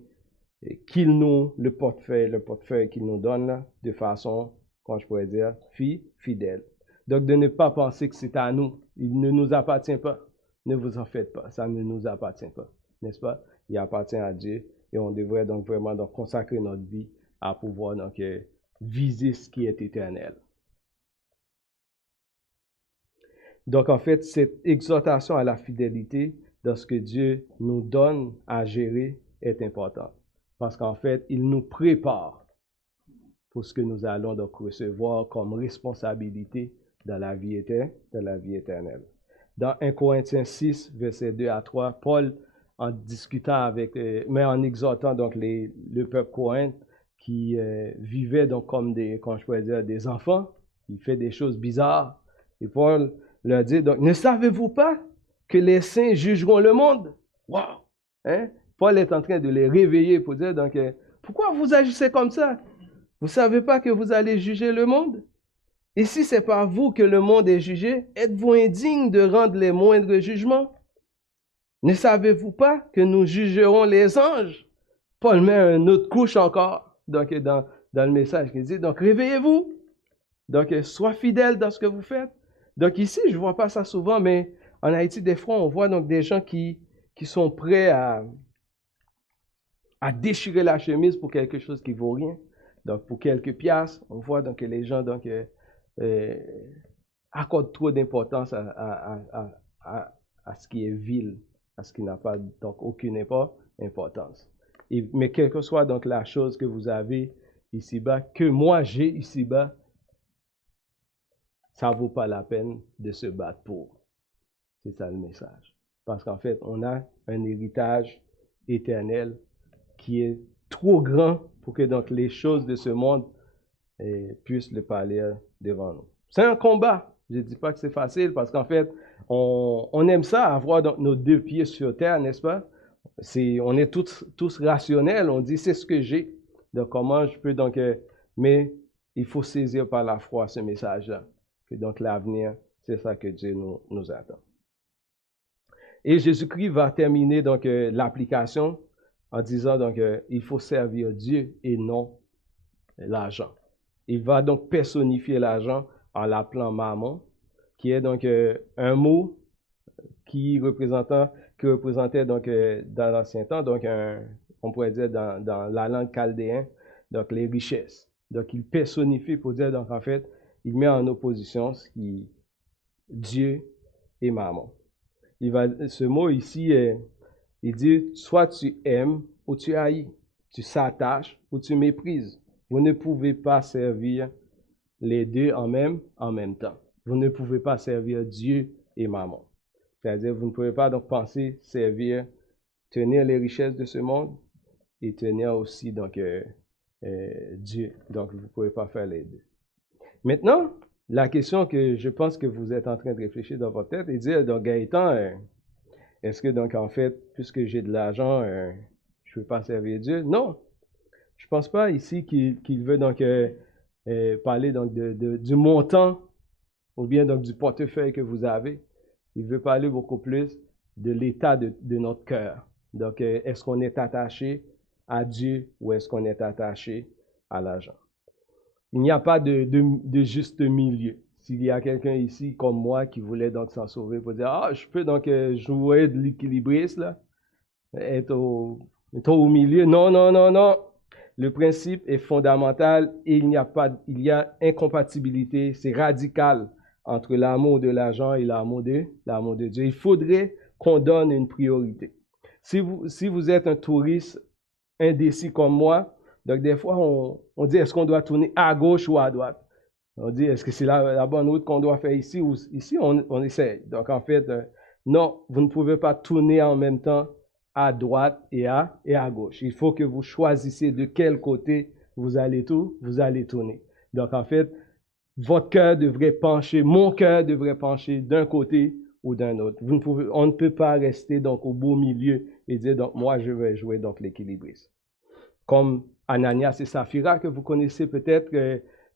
le portefeuille qu'il nous donne là, de façon, comment je pourrais dire, fidèle. Donc, de ne pas penser que c'est à nous. Il ne nous appartient pas. Ne vous en faites pas. Ça ne nous appartient pas. N'est-ce pas? Il appartient à Dieu et on devrait donc vraiment donc consacrer notre vie à pouvoir donc viser ce qui est éternel. Donc, en fait, cette exhortation à la fidélité dans ce que Dieu nous donne à gérer est importante. Parce qu'en fait, il nous prépare pour ce que nous allons donc recevoir comme responsabilité dans la vie éternelle. Dans 1 Corinthiens 6, versets 2 à 3, Paul, en discutant mais en exhortant donc le peuple Corinthe qui vivait donc comme des enfants, il fait des choses bizarres. Et Paul leur dit, donc, ne savez-vous pas que les saints jugeront le monde? Wow! Hein? Paul est en train de les réveiller pour dire, donc, pourquoi vous agissez comme ça? Vous ne savez pas que vous allez juger le monde? Et si c'est par vous que le monde est jugé, êtes-vous indigne de rendre les moindres jugements? Ne savez-vous pas que nous jugerons les anges? Paul met une autre couche encore donc, dans le message qui dit, donc réveillez-vous, donc sois fidèle dans ce que vous faites. Donc ici, je ne vois pas ça souvent, mais en Haïti, des fois, on voit donc des gens qui sont prêts à à déchirer la chemise pour quelque chose qui vaut rien. Donc, pour quelques piastres, on voit donc que les gens donc, accordent trop d'importance à ce qui est vil, à ce qui n'a pas donc aucune importance. Mais quelle que soit donc la chose que vous avez ici-bas, que moi j'ai ici-bas, ça ne vaut pas la peine de se battre pour. C'est ça le message. Parce qu'en fait, on a un héritage éternel qui est trop grand pour que donc les choses de ce monde puissent le parler devant nous. C'est un combat. Je ne dis pas que c'est facile parce qu'en fait, on aime ça, avoir donc nos deux pieds sur terre, n'est-ce pas? On est tous rationnels, on dit c'est ce que j'ai. Donc comment je peux donc... mais il faut saisir par la foi ce message-là. Que donc l'avenir, c'est ça que Dieu nous attend. Et Jésus-Christ va terminer donc l'application en disant donc il faut servir Dieu et non l'argent. Il va donc personnifier l'argent en l'appelant mammon, qui est donc un mot qui représentait donc dans l'ancien temps, donc on pourrait dire dans la langue chaldéenne, donc les richesses. Donc il personnifie pour dire donc en fait, il met en opposition ce qui Dieu et mammon. Ce mot ici, il dit soit tu aimes ou tu haïs, tu s'attaches ou tu méprises. Vous ne pouvez pas servir les deux en même temps. Vous ne pouvez pas servir Dieu et mammon. C'est-à-dire, vous ne pouvez pas donc penser tenir les richesses de ce monde et tenir aussi donc Dieu. Donc, vous ne pouvez pas faire les deux. Maintenant, la question que je pense que vous êtes en train de réfléchir dans votre tête et dire, donc Gaëtan, est-ce que donc en fait, puisque j'ai de l'argent, je ne peux pas servir Dieu? Non, je ne pense pas ici qu'il veut donc parler donc du montant ou bien donc du portefeuille que vous avez. Il veut parler beaucoup plus de l'état de notre cœur. Donc, est-ce qu'on est attaché à Dieu ou est-ce qu'on est attaché à l'argent? Il n'y a pas de juste milieu. S'il y a quelqu'un ici comme moi qui voulait donc s'en sauver pour dire, ah, je peux donc jouer de l'équilibriste, là, être au milieu. Non, non, non, non. Le principe est fondamental et il y a incompatibilité, c'est radical entre l'amour de l'argent et l'amour de Dieu. Il faudrait qu'on donne une priorité. Si vous êtes un touriste indécis comme moi, donc des fois on dit est-ce qu'on doit tourner à gauche ou à droite? On dit est-ce que c'est la bonne route qu'on doit faire ici ou ici on essaie. Donc en fait, non, vous ne pouvez pas tourner en même temps à droite et à gauche. Il faut que vous choisissiez de quel côté vous allez tourner. Donc en fait, votre cœur devrait pencher, mon cœur devrait pencher d'un côté ou d'un autre. On ne peut pas rester donc au beau milieu et dire donc moi je vais jouer donc l'équilibriste. Comme Ananias et Saphira que vous connaissez peut-être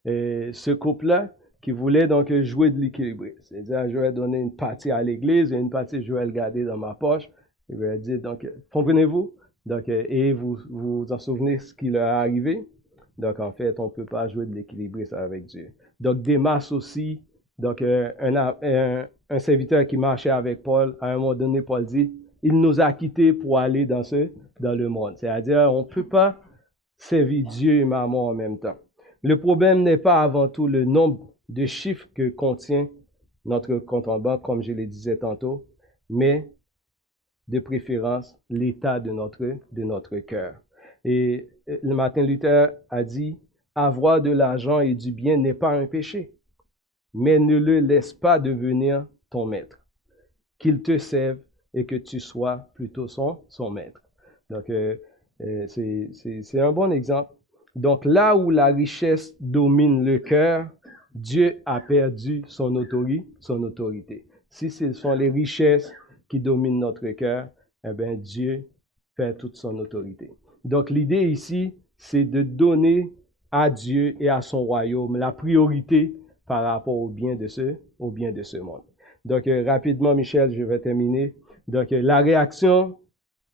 ce couple-là qui voulait donc jouer de l'équilibriste. C'est-à-dire je vais donner une partie à l'église et une partie je vais le garder dans ma poche. Il va dire donc comprenez-vous? Donc et vous en souvenez ce qui leur est arrivé? Donc en fait on ne peut pas jouer de l'équilibriste avec Dieu. Donc Démas aussi, donc un serviteur qui marchait avec Paul, à un moment donné, Paul dit, il nous a quittés pour aller dans le monde. C'est-à-dire, on ne peut pas servir Dieu et mammon en même temps. Le problème n'est pas avant tout le nombre de chiffres que contient notre compte en banque, comme je le disais tantôt, mais de préférence l'état de notre cœur. Et Martin Luther a dit, avoir de l'argent et du bien n'est pas un péché, mais ne le laisse pas devenir ton maître. Qu'il te serve et que tu sois plutôt son maître. Donc, c'est un bon exemple. Donc, là où la richesse domine le cœur, Dieu a perdu son autorité. Si ce sont les richesses qui dominent notre cœur, eh bien, Dieu perd toute son autorité. Donc, l'idée ici, c'est de donner à Dieu et à son royaume la priorité par rapport au bien de ce monde. Donc, rapidement, Michel, je vais terminer. Donc, la réaction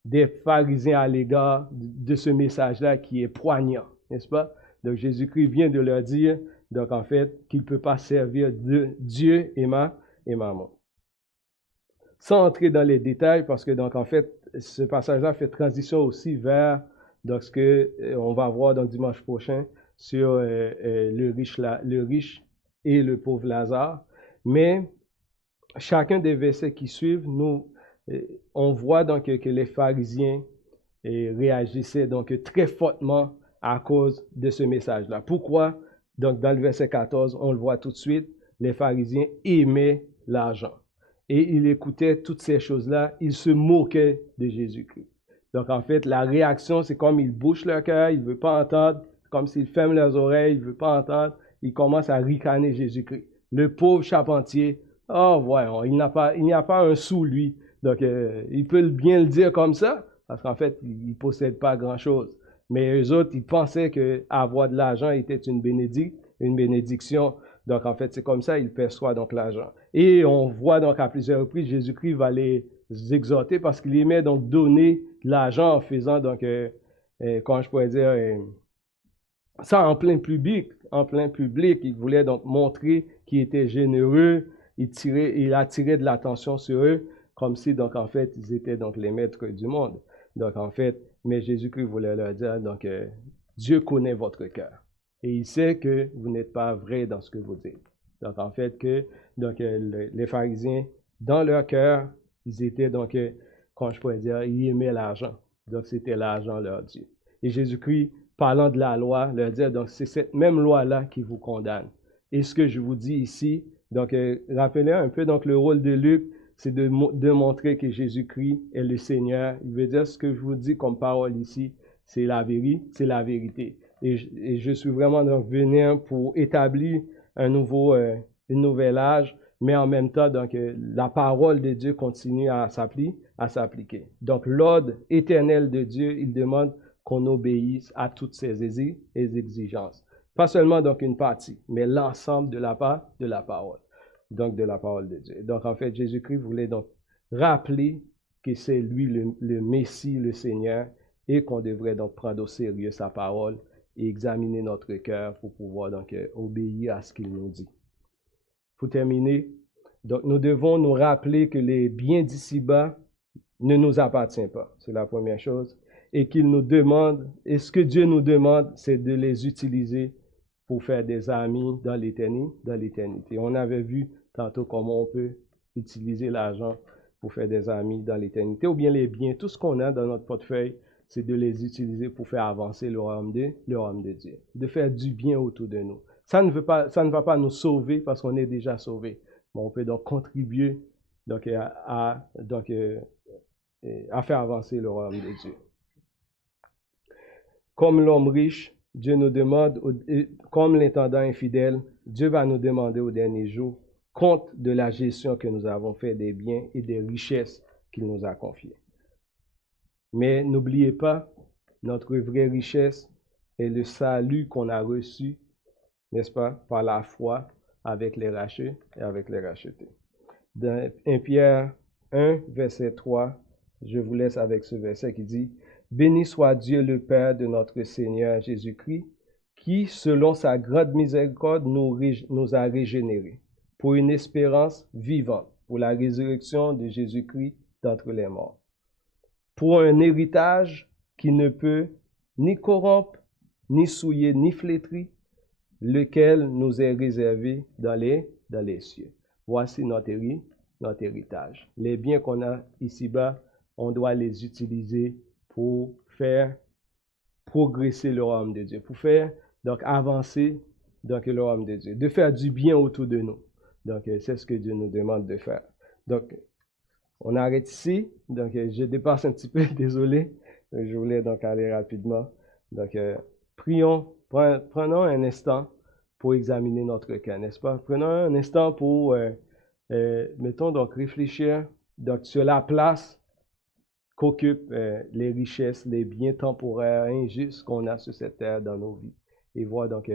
des pharisiens à l'égard de ce message-là qui est poignant, n'est-ce pas? Donc, Jésus-Christ vient de leur dire, donc en fait, qu'il ne peut pas servir Dieu et mammon. Sans entrer dans les détails, parce que donc en fait, ce passage-là fait transition aussi vers Donc, ce que on va voir donc dimanche prochain sur le riche et le pauvre Lazare. Mais chacun des versets qui suivent, on voit donc que les pharisiens réagissaient donc très fortement à cause de ce message-là. Pourquoi? Donc, dans le verset 14, on le voit tout de suite, les pharisiens aimaient l'argent. Et ils écoutaient toutes ces choses-là, ils se moquaient de Jésus-Christ. Donc, en fait, la réaction, c'est comme ils bouchent leur cœur, ils ne veulent pas entendre, comme s'ils ferment leurs oreilles, ils ne veulent pas entendre, ils commencent à ricaner Jésus-Christ. Le pauvre charpentier, oh, voyons, il n'y a pas un sou, lui. Donc, il peut bien le dire comme ça, parce qu'en fait, il ne possède pas grand-chose. Mais eux autres, ils pensaient qu'avoir de l'argent était une bénédiction. Donc, en fait, c'est comme ça, ils perçoivent donc l'argent. Et on voit donc à plusieurs reprises, Jésus-Christ va les exhorter parce qu'il aimait donc donner de l'argent en faisant donc, comment je pourrais dire, ça en plein public. Il voulait donc montrer qu'il était généreux, il attirait de l'attention sur eux, comme si donc en fait, ils étaient donc les maîtres du monde. Donc, en fait, mais Jésus-Christ voulait leur dire, donc, Dieu connaît votre cœur. Et il sait que vous n'êtes pas vrai dans ce que vous dites. Donc, en fait, les pharisiens, dans leur cœur, ils étaient donc, comment je pourrais dire, ils aimaient l'argent. Donc, c'était l'argent leur Dieu. Et Jésus-Christ, parlant de la loi, leur dit, donc, c'est cette même loi-là qui vous condamne. Et ce que je vous dis ici, donc, rappelez un peu, donc, le rôle de Luc, c'est de montrer que Jésus-Christ est le Seigneur. Il veut dire ce que je vous dis comme parole ici, c'est la vérité. Et je suis vraiment donc venu pour établir une nouvelle âge, mais en même temps, donc, la parole de Dieu continue à s'appliquer. Donc, l'ordre éternel de Dieu, il demande qu'on obéisse à toutes ses exigences. Pas seulement donc une partie, mais l'ensemble de la parole. Donc de la parole de Dieu. Donc en fait, Jésus-Christ voulait donc rappeler que c'est lui le Messie, le Seigneur, et qu'on devrait donc prendre au sérieux sa parole et examiner notre cœur pour pouvoir donc obéir à ce qu'il nous dit. Pour terminer, donc nous devons nous rappeler que les biens d'ici-bas ne nous appartiennent pas. C'est la première chose. Et qu'il nous demande, et ce que Dieu nous demande, c'est de les utiliser pour faire des amis dans l'éternité. On avait vu tantôt comment on peut utiliser l'argent pour faire des amis dans l'éternité, ou bien les biens, tout ce qu'on a dans notre portefeuille, c'est de les utiliser pour faire avancer le royaume de Dieu, de faire du bien autour de nous. Ça ne va pas nous sauver parce qu'on est déjà sauvé. Mais on peut donc contribuer donc, à faire avancer le royaume de Dieu. Comme l'homme riche, Dieu nous demande, comme l'intendant infidèle, Dieu va nous demander au dernier jour compte de la gestion que nous avons faite des biens et des richesses qu'il nous a confiées. Mais n'oubliez pas, notre vraie richesse est le salut qu'on a reçu, n'est-ce pas, par la foi avec les rachetés et avec les rachetés. Dans 1 Pierre 1, verset 3, je vous laisse avec ce verset qui dit « Béni soit Dieu le Père de notre Seigneur Jésus-Christ, qui, selon sa grande miséricorde, nous a régénérés, pour une espérance vivante, pour la résurrection de Jésus-Christ d'entre les morts, pour un héritage qui ne peut ni corrompre, ni souiller, ni flétrir, lequel nous est réservé dans les cieux. » Voici notre héritage. Les biens qu'on a ici-bas, on doit les utiliser pour faire progresser le royaume de Dieu, pour faire donc avancer donc le royaume de Dieu, de faire du bien autour de nous. Donc c'est ce que Dieu nous demande de faire. Donc on arrête ici. Donc je dépasse un petit peu, désolé. Je voulais donc aller rapidement. Donc prenons un instant pour examiner notre cœur, n'est-ce pas? Prenons un instant pour mettons donc réfléchir donc, sur la place qu'occupent les richesses, les biens temporaires injustes qu'on a sur cette terre dans nos vies. Et voir donc,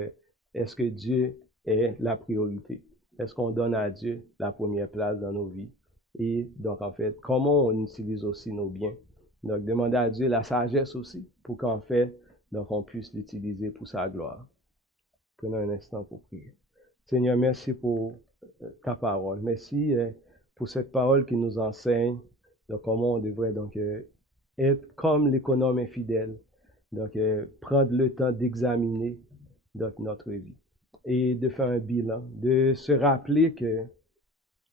est-ce que Dieu est la priorité? Est-ce qu'on donne à Dieu la première place dans nos vies? Et donc, en fait, comment on utilise aussi nos biens? Donc, demander à Dieu la sagesse aussi pour qu'en fait, donc, on puisse l'utiliser pour sa gloire. Prenons un instant pour prier. Seigneur, merci pour ta parole. Merci pour cette parole qui nous enseigne donc comment on devrait donc être comme l'économe infidèle, Donc, prendre le temps d'examiner donc, notre vie et de faire un bilan, de se rappeler que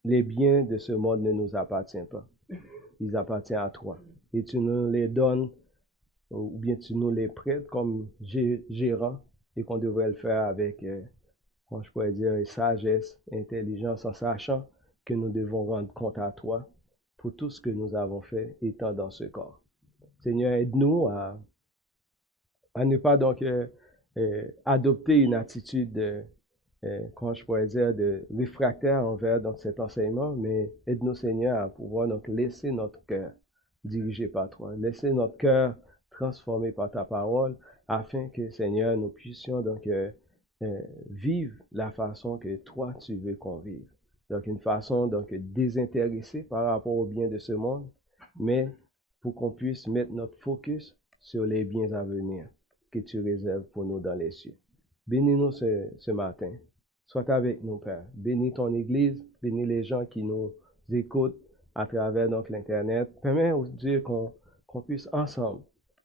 les biens de ce monde ne nous appartiennent pas. Ils appartiennent à toi. Et tu nous les donnes, ou bien tu nous les prêtes comme gérant, et qu'on devrait le faire avec, comment je pourrais dire, sagesse, intelligence, en sachant que nous devons rendre compte à toi pour tout ce que nous avons fait étant dans ce corps. Seigneur, aide-nous à ne pas donc adopter une attitude comment je pourrais dire, de réfractaire envers donc, cet enseignement, mais aide-nous, Seigneur, à pouvoir donc laisser notre cœur dirigé par toi, laisser notre cœur transformé par ta parole, afin que, Seigneur, nous puissions donc vivre la façon que toi, tu veux qu'on vive. Donc, une façon donc désintéressée par rapport aux biens de ce monde, mais pour qu'on puisse mettre notre focus sur les biens à venir que tu réserves pour nous dans les cieux. Bénis-nous ce matin. Sois avec nous, Père. Bénis ton Église, bénis les gens qui nous écoutent à travers donc l'Internet. Permets, Dieu, qu'on puisse ensemble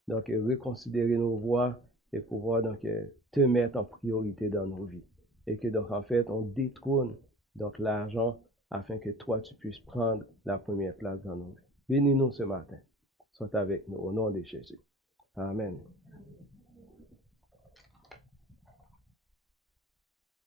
donc reconsidérer nos voies et pouvoir donc te mettre en priorité dans nos vies. Et que donc en fait, on détrône donc l'argent afin que toi, tu puisses prendre la première place dans nos vies. Bénis-nous ce matin. Sois avec nous au nom de Jésus. Amen.